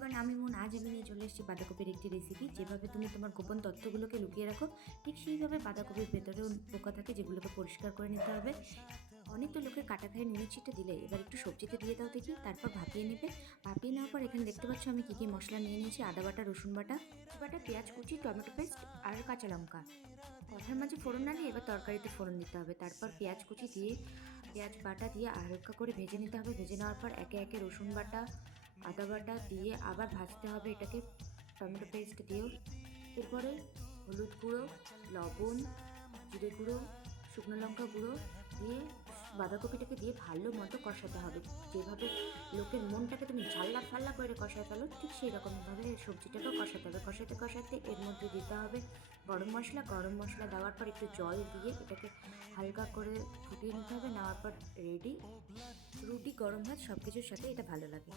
Everyone, আমি আজ আমি নিয়ে চলে এসেছি বাঁধাকপির একটি রেসিপি। যেভাবে তুমি তোমার গোপন তথ্যগুলোকে লুকিয়ে রাখো, ঠিক সেইভাবে বাঁধাকপির ভেতরেও পোকা থাকে, যেগুলোকে পরিষ্কার করে নিতে হবে। অনেক তো লোকের কাটা খায় নুনের ছিটে দিলে, এবার একটু সবজিতে দিয়ে দাও দেখি, তারপর ভাপিয়ে নেবে। ভাপিয়ে নেওয়ার পর এখানে দেখতে পাচ্ছ আমি কী মশলা নিয়ে নিয়েছি। আদা বাটা, রসুন বাটা, পেঁয়াজ কুচি, টমেটো পেস্ট আর কাঁচা লঙ্কা। কথার মাঝে ফোড়ন না দিয়ে এবার তরকারিতে ফোড়ন দিতে হবে। তারপর পেঁয়াজ কুচি দিয়ে, পেঁয়াজ বাটা দিয়ে হালকা করে ভেজে নিতে হবে। ভেজে নেওয়ার পর একে একে রসুন বাটা, আদা বাটা দিয়ে আবার ভাজতে হবে এটাকে, টমেটো পেস্ট দিয়েও। এরপরে হলুদ গুঁড়ো, লবণ, জিরে গুঁড়ো, শুকনো লঙ্কা গুঁড়ো দিয়ে বাঁধাকপিটাকে দিয়ে ভালো মতো কষাতে হবে। যেভাবে লোকের মনটাকে তুমি ঝাল্লা ফাল্লা করে কষায় ফেলো, ঠিক সেই রকমভাবে সবজিটাকেও কষাতে হবে। কষাতে কষাতে এর মধ্যে দিতে হবে গরম মশলা। গরম মশলা দেওয়ার পর একটু জল দিয়ে এটাকে হালকা করে ফুটিয়ে নিতে হবে। নেওয়ার পর রেডি। রুটি, গরম ভাত সব কিছুর সাথে এটা ভালো লাগে।